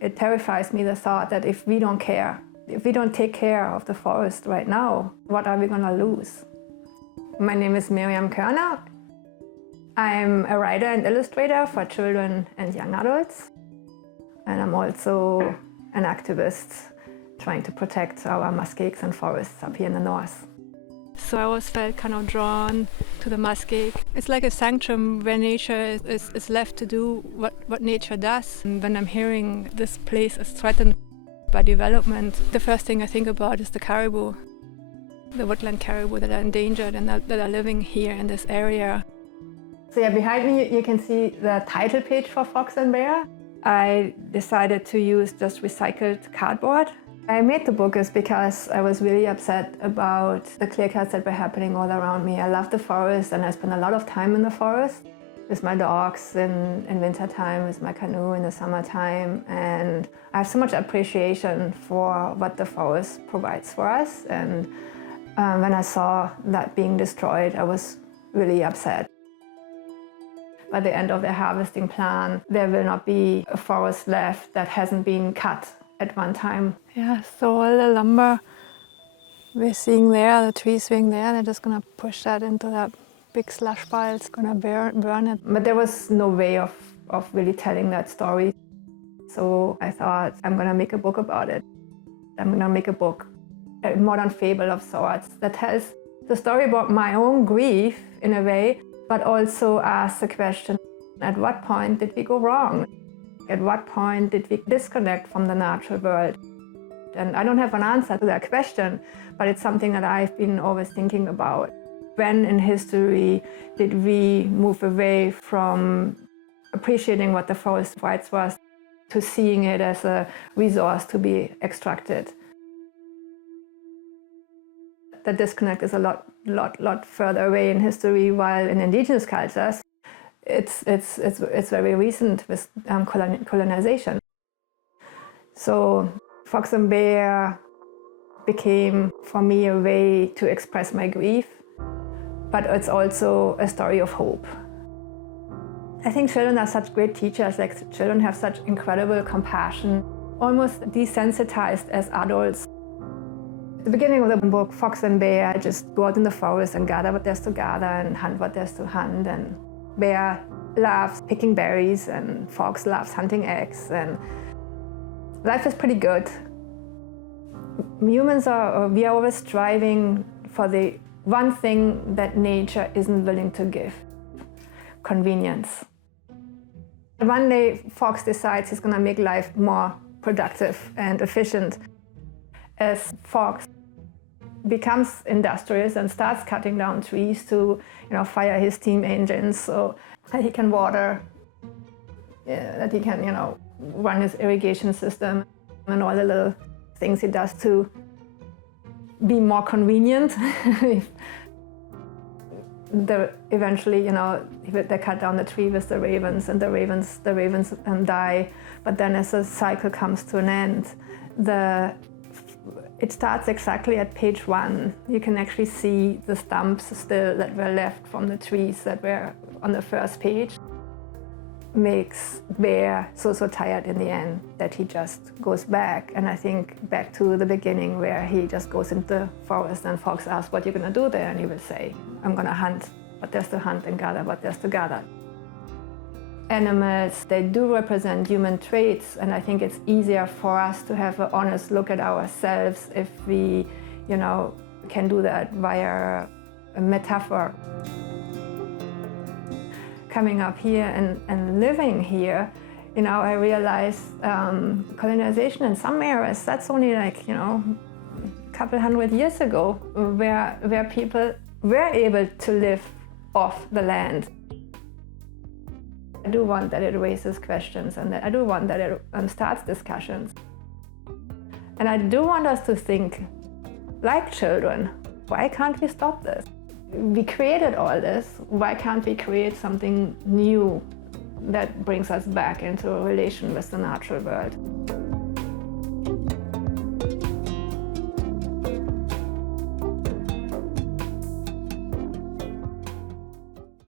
It terrifies me, the thought that if we don't take care of the forest right now, what are we going to lose? My name is Miriam Körner. I'm a writer and illustrator for children and young adults. And I'm also an activist trying to protect our muskeges and forests up here in the north. So I always felt kind of drawn to the muskeg. It's like a sanctum where nature is left to do what nature does. And when I'm hearing this place is threatened by development, the first thing I think about is the caribou, the woodland caribou that are endangered and that are living here in this area. So yeah, behind me you can see the title page for Fox and Bear. I decided to use just recycled cardboard. I made the book is because I was really upset about the clear cuts that were happening all around me. I love the forest and I spend a lot of time in the forest with my dogs in wintertime, with my canoe in the summertime. And I have so much appreciation for what the forest provides for us. And when I saw that being destroyed, I was really upset. By the end of the harvesting plan, there will not be a forest left that hasn't been cut at one time. Yeah, so all the lumber we're seeing there, the trees being there, they're just gonna push that into that big slush pile. It's gonna burn it. But there was no way of really telling that story. So I thought, I'm gonna make a book about it. I'm gonna make a book, a modern fable of sorts, that tells the story about my own grief in a way, but also asks the question, at what point did we go wrong? At what point did we disconnect from the natural world? And I don't have an answer to that question, but it's something that I've been always thinking about. When in history did we move away from appreciating what the forest provides for us to seeing it as a resource to be extracted? The disconnect is a lot further away in history, while in indigenous cultures, it's very recent with colonization. So Fox and Bear became for me a way to express my grief, but it's also a story of hope. I think children are such great teachers. Like, children have such incredible compassion, almost desensitized as adults. At the beginning of the book, Fox and Bear just go out in the forest and gather what there's to gather and hunt what there's to hunt. And Bear loves picking berries and Fox loves hunting eggs, and life is pretty good. Humans we are always striving for the one thing that nature isn't willing to give: convenience. One day Fox decides he's going to make life more productive and efficient. As Fox becomes industrious and starts cutting down trees to, fire his steam engines so that he can water, that he can, run his irrigation system and all the little things he does to be more convenient. Eventually, they cut down the tree with the ravens, and the ravens die. But then as the cycle comes to an end, it starts exactly at page 1. You can actually see the stumps still that were left from the trees that were on the first page. Makes Bear so tired in the end that he just goes back. And I think back to the beginning, where he just goes into the forest and Fox asks, "What are you going to do there?" And he will say, "I'm going to hunt what there's to hunt and gather what there's to gather." Animals, they do represent human traits, and I think it's easier for us to have an honest look at ourselves if we, can do that via a metaphor. Coming up here and living here, I realized colonization in some areas, that's only a couple hundred years ago, where people were able to live off the land. I do want that it raises questions, and I do want that it starts discussions. And I do want us to think like children. Why can't we stop this? We created all this. Why can't we create something new that brings us back into a relation with the natural world?